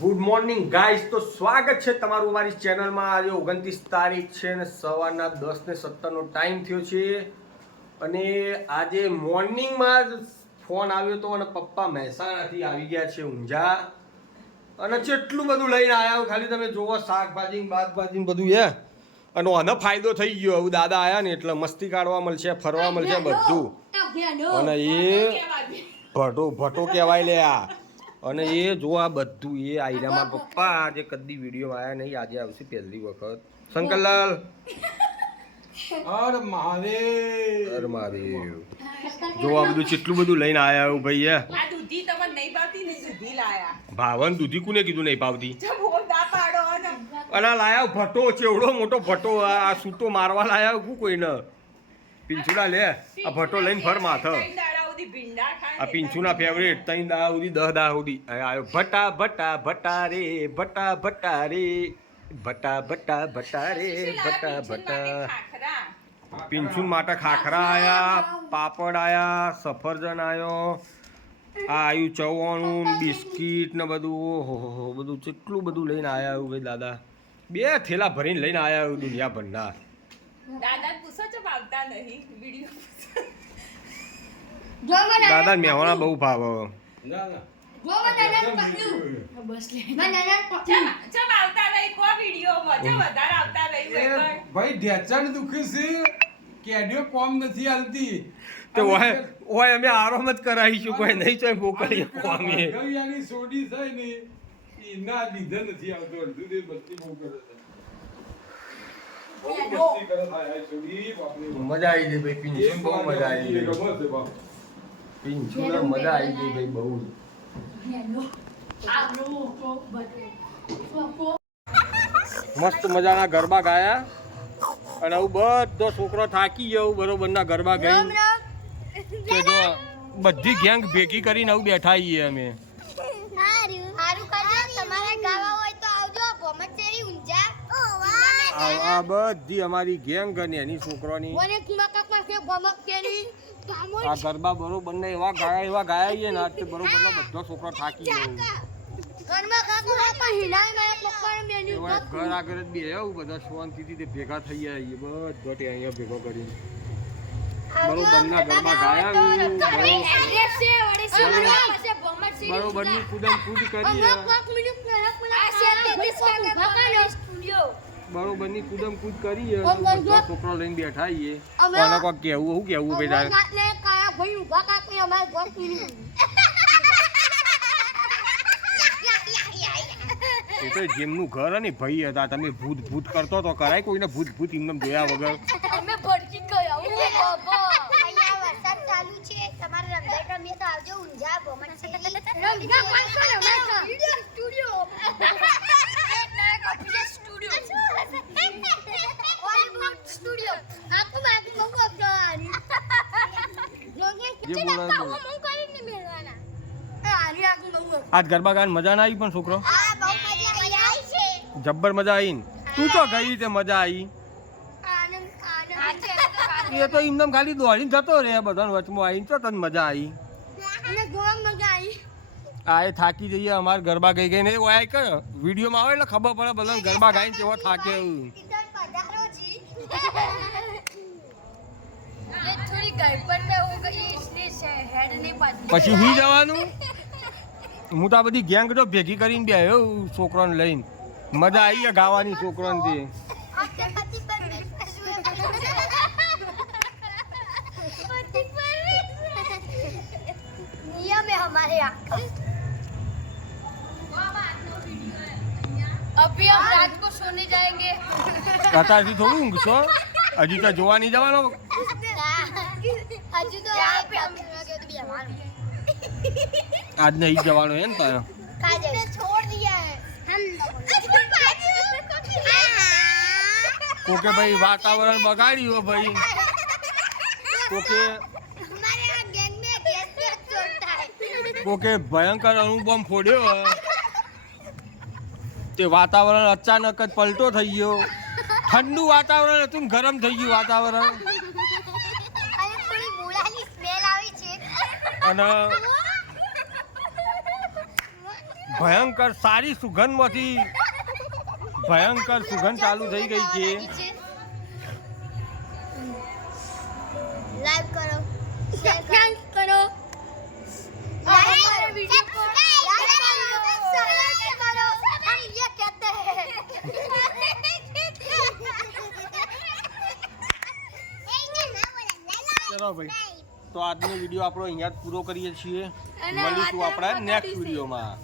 Good morning guys તો સ્વાગત છે તમારું મારી ચેનલમાં. આજે ઓગણત્રીસ તારીખ છે અને સવારના દસ ને સત્તરનો ટાઈમ થયો છે. અને આજે મોર્નિંગમાં જ ફોન આવ્યો હતો અને પપ્પા મહેસાણાથી આવી ગયા છે ઊંઝા. અને જેટલું બધું લઈને આવ્યા ખાલી તમે જોવો શાકભાજી બાગભાજી બધું એ અને આનો ફાયદો થઈ ગયો. હવે દાદા આવ્યા ને એટલે મસ્તી કાઢવા મળશે ફરવા મળશે બધું. અને એ ભટો ભટો કહેવાય લે આ અને એ જો આ બધું એ આઈરામાં પપ્પા આજે કદી વીડિયો આવ્યા નહીં આજે આવશે પહેલી વખત. શંકરલાલ! અરે મહાદેવ! અરે મારે જો આ બધું કેટલું બધું લઈને આયા હું ભાઈ આ દૂધી તમને નહીં ભાવતી ને દૂધી લાયા. ભાવન દૂધી કોને કીધું નહીં ભાવતી? અલા લાયા ભટો ચેવડો મોટો ભટ્ટો આ સૂટો સૂતો મારવા લાયા હું કોઈને? પિંચુડા લે આ ભટો લઈને ફર માથ. આ પિંચુના ફેવરેટ ત્રણ દા સુધી દહ દા સુધી. આવ્યો ભટા ભટ્ટા ભટા રે ભટ્ટા ભટા રે ભટા ભટ્ટા ભટા રે ભટ્ટા ભટ્ટા પિંચુન માટે ખાખરા આયા પાપડ આયા સફરજન આયો. આ આયુ ચવાણું બિસ્કીટ ને બધું. ઓહો હો હો બધું કેટલું બધું લઈને આયા હું ભાઈ દાદા. બે થેલા ભરીને લઈને આયા હું દુનિયાભરના. દાદા પૂછો છો ભાવતા નહીં વીડિયો દાદા મેહોણા બહુ ભાવ ના ના. ચમ ચમ આવતા નહીં કો વીડિયો ચમ વધારે આવતા નહીં એ ભાઈ? ભાઈ દુખે છે કેડિયો કોમ નથી હાલતી તો ઓય ઓય અમે આરામ જ કરાવીશું કોઈ નહીં મોકલીએ અમે. ગવિયાની સોડી થાય ને એના લીધે નથી આવતો. અડધું દે મસ્તી બહુ કરે છે. બહુ. મજા આવી ગઈ ભાઈ પિંચુન બહુ મજા આવી ગઈ. ગમે છે બાપ. પિંચુને મજા આવી ગઈ ભાઈ બહુ મસ્ત મજાના ગરબા ગાયા. અને હું બધો છોકરો થાકી ગયો બરોબરના ગરબા ગઈ. બધી ગેંગ ભેગી કરીને આવું બેઠા છીએ અમે. હારું. કરજો. તમારે ગાવા હોય તો આવજો. ભોમતેરી ઊંઝા. આ આ બધી અમારી ગેંગ અને એની છોકરોની. આ ગરબા બરોબર ને એવા ગાયા એવા ગાયા છે ને આજે બરોબર બધો છોકરો થાકી ગયો ઘર આગળ જ બે બધા શાંતિથી તે ભેગા થઈ ગયા છીએ બધો તે અહીંયા ભેગો કરીને. બરોબરના ગરબા ગાયા બરોબર. બરો- બરોબરની કુદમ કુદ કરી બરોબરની કુદમ કૂદ કરી કોણ કોણ બધો છે? છોકરો લઈને બેઠા છીએ કોને કોક કેવું શું કેવું ભાઈ તારે એ તો જેમનું ઘર ને ભાઈ હતા તમે ભૂત ભૂત કરતો તો કરાય કોઈને ભૂત ભૂત એમને જોયા વગર. અહીંયા વરસાદ ચાલુ છે તમારે રમઝાન રમીએ તો આવજો ઊંઝા ભોમતેરી સ્ટુડિયો જે આજ ગરબા ગાન મજા ના આવી પણ છોકરો? આ બહુ મજા આવી. છે. જબ્બર મજા આવી ને? તું તો ગઈ તે મજા આવી એ તો એમને ખાલી દોડીને જતો રે બધાને વચમાં આવીને તો તને મજા આવી. આ એ થાકી જઈએ અમારે ગરબા ગઈ ગઈ ને એવું આય કર. વિડીયોમાં આવે એટલે ખબર પડે બધા ગરબા ગાઈને કેવો થાકે એવું. પછી હુઈ જવાનું હું તો આ બધી ગેંગ તો ભેગી કરીને બે છોકરાને લઈને મજા આવી છે ગાવાની છોકરાને તે आपके पति पर पति पर नियम है हमारे यहाँ का अभी हम रात को सोने जाएंगे અત્યારથી થોડું ઊંઘશો હજી તો જોવા નહીં જવાનો हजू तो यहाँ पे हम આજ ને ઈ જવાનું એમ ને તો કોકે ભાઈ વાતાવરણ બગાડ્યું ભાઈ. કોકે કોકે ભયંકર અણુબોમ્બ ફોડ્યો તે વાતાવરણ અચાનક જ પલટો થઈ ગયો. ઠંડુ વાતાવરણ હતું ગરમ થઈ ગયું વાતાવરણ. અને ભયંકર સારી સુગંધમાંથી ભયંકર સુગંધ ચાલુ થઈ ગઈ છે લાઈક કરો શેર કરો लाइक करो તો આજનો વીડિયો આપણો અહીંયા પૂરો કરીએ છીએ. મળીશું આપણા નેક્સ્ટ વિડીયોમાં.